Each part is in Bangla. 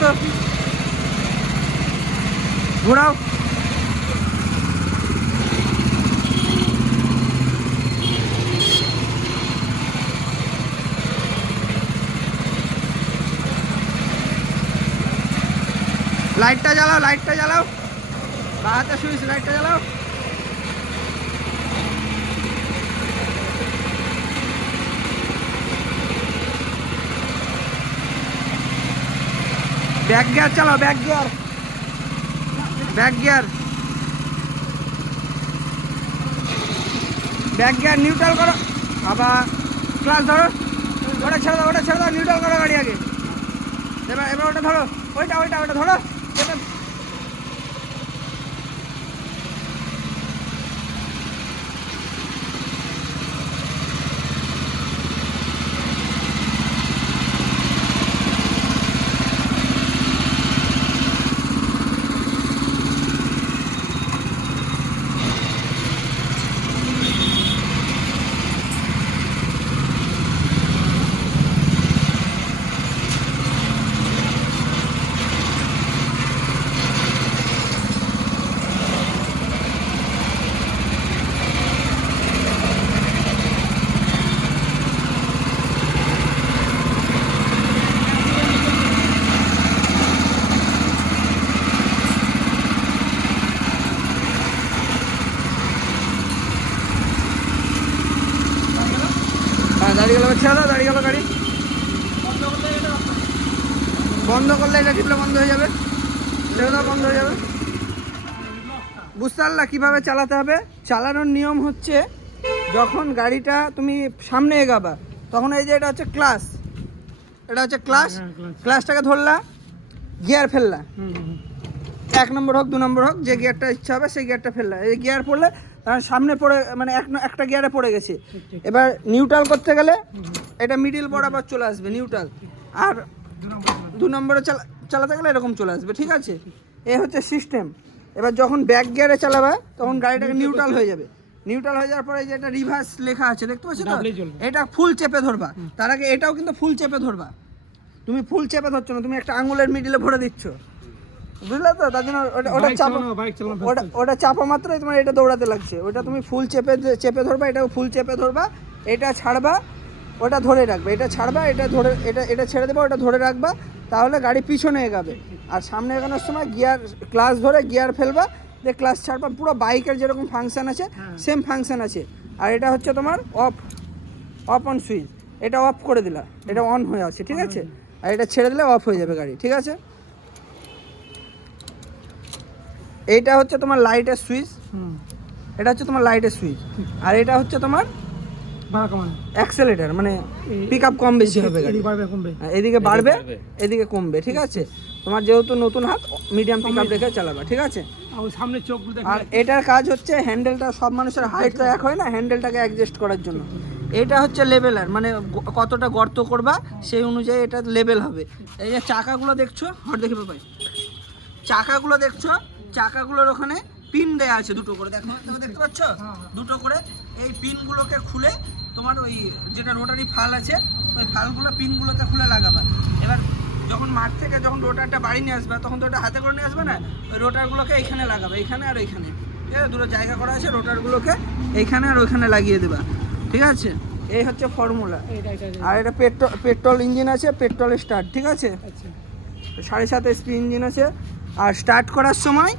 তো। ঘোরাও। লাইটটা জ্বালাও লাইটটা জ্বালাও। বা হাতে সুইচ লাইটটা জ্বালাও। ব্যাক গিয়ার চালাও back gear. Back gear. Back gear neutral করো। আবার ক্লাস ধরো। ওটা ছেড়ে দাও, ওটা ছেড়ে দাও নিউট্রাল করো গাড়ি আগে। এবার এবার ওটা ধরো। ওইটা ওইটা ওইটা ধরো এবার হ্যাঁ দাঁড়িয়ে গেল ছেড়ে দাঁড়িয়ে গেল গাড়ি। বন্ধ করলে এটা টিপলে বন্ধ হয়ে যাবে? ছেড়ে দাও বন্ধ হয়ে যাবে? বুঝতে পারলা কীভাবে চালাতে হবে? চালানোর নিয়ম হচ্ছে যখন গাড়িটা তুমি সামনে এগাবা তখন এই যে এটা হচ্ছে ক্লাস এটা হচ্ছে ক্লাস ক্লাসটাকে ধরলা গিয়ার ফেললা। এক নম্বর হোক দু নম্বর হোক যে গিয়ারটা ইচ্ছা হবে সেই গিয়ারটা ফেললা। এই গিয়ার পড়লে তার সামনে পড়ে মানে এক একটা গিয়ারে পড়ে গেছে। এবার নিউট্রাল করতে গেলে এটা মিডিল বরাবর চলে আসবে নিউট্রাল আর দু নম্বরে চালা চালাতে গেলে এরকম চলে আসবে ঠিক আছে? এ হচ্ছে সিস্টেম এবার যখন ব্যাক গিয়ারে চালাবে তখন গাড়িটাকে নিউট্রাল হয়ে যাবে। নিউট্রাল হয়ে যাওয়ার পরে যে একটা রিভার্স লেখা আছে দেখতে পাচ্ছ তো? এটা ফুল চেপে ধরবা। তার আগে এটাও কিন্তু ফুল চেপে ধরবা। তুমি ফুল চেপে ধরছো না তুমি একটা আঙুলের মিডিলে ভরে দিচ্ছ। বুঝলে তো? তার জন্য ওটা ওটা চাপা ওটা ওটা চাপা মাত্রই তোমার এটা দৌড়াতে লাগছে। ওটা তুমি ফুল চেপে চেপে ধরবা এটা ফুল চেপে ধরবা এটা ছাড়বা ওটা ধরে রাখবে। এটা ছাড়বা এটা ধরে এটা এটা ছেড়ে দেবা ওটা ধরে রাখবা তাহলে গাড়ি পিছনে এগাবে। আর সামনে এগানোর সময় গিয়ার ক্লাস ধরে গিয়ার ফেলবা দিয়ে ক্লাস ছাড়বা পুরো বাইকের যেরকম ফাংশন আছে সেম ফাংশন আছে। আর এটা হচ্ছে তোমার অফ অফ অন সুইচ এটা অফ করে দিলা এটা অন হয়ে আছে ঠিক আছে? আর এটা ছেড়ে দিলে অফ হয়ে যাবে গাড়ি ঠিক আছে? এইটা হচ্ছে তোমার লাইটের সুইচ। এটা হচ্ছে তোমার লাইটের সুইচ। আর এটা হচ্ছে তোমার অ্যাক্সেলেটার মানে পিক আপ কম বেশি হবে গাড়ি এদিকে বাড়বে হ্যাঁ, এদিকে কমবে ঠিক আছে? তোমার যেহেতু নতুন হাত মিডিয়াম পিক আপ রেখে চালাবা ঠিক আছে? সামনে আর এটার কাজ হচ্ছে হ্যান্ডেলটা সব মানুষের হাইট তো এক হয় না হ্যান্ডেলটাকে অ্যাডজাস্ট করার জন্য। এটা হচ্ছে লেভেলার মানে কতটা গর্ত করবা সেই অনুযায়ী এটা লেভেল হবে। এই যে চাকাগুলো দেখছ হট দেখে পাই। চাকাগুলো দেখছ চাকাগুলোর ওখানে পিন দেয়া আছে দুটো করে। দেখো তুমি দেখতে পাচ্ছ? দুটো করে এই পিনগুলোকে খুলে তোমার ওই যেটা রোটারি ফাল আছে ওই ফালগুলো পিনগুলোকে খুলে লাগাবা। এবার যখন মাঠ থেকে যখন রোটারটা বাড়ি নিয়ে আসবে তখন তো ওটা হাতে করে নিয়ে আসবে না? ওই রোটারগুলোকে এইখানে লাগাবে এইখানে আর এইখানে ঠিক আছে? দুটো জায়গা করা আছে রোটারগুলোকে এইখানে আর ওইখানে লাগিয়ে দেবা। ঠিক আছে? এই হচ্ছে ফর্মুলা। আর এটা পেট্রোল পেট্রোল ইঞ্জিন আছে পেট্রোল স্টার্ট ঠিক আছে? আচ্ছা। সাড়ে সাত এসপি ইঞ্জিন আছে। আর স্টার্ট করার সময়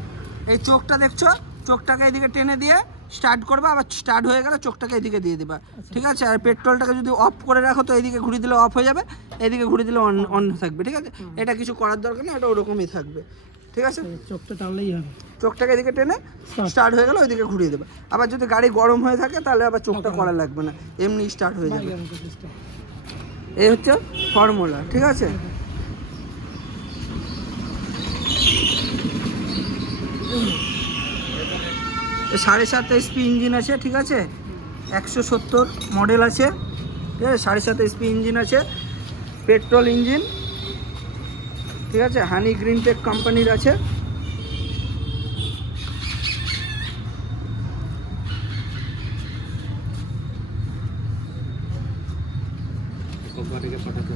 এই চোখটা দেখছ চোখটাকে এদিকে টেনে দিয়ে স্টার্ট করবে আবার স্টার্ট হয়ে গেলে চোখটাকে এদিকে দিয়ে দেবা। ঠিক আছে? আর পেট্রোলটাকে যদি অফ করে রাখো তো এদিকে ঘুরিয়ে দিলে অফ হয়ে যাবে এদিকে ঘুরিয়ে দিলে অন অন থাকবে ঠিক আছে? এটা কিছু করার দরকার নেই এটা ওরকমই থাকবে ঠিক আছে? চোখটা টানলেই হবে। চোখটাকে এদিকে টেনে স্টার্ট হয়ে গেলে ওইদিকে ঘুরিয়ে দেবে। আবার যদি গাড়ি গরম হয়ে থাকে তাহলে আবার চোখটা করা লাগবে না এমনি স্টার্ট হয়ে যাবে। এই হচ্ছে ফর্মুলা ঠিক আছে? সাড়ে সাত এসপি ইঞ্জিন আছে, ঠিক আছে? একশো সত্তর মডেল আছে, ঠিক আছে? সাড়ে সাত এসপি ইঞ্জিন আছে পেট্রোল ইঞ্জিন ঠিক আছে? হানি গ্রিন টেক কোম্পানির আছে। কোম্পানিকে পাঠাতে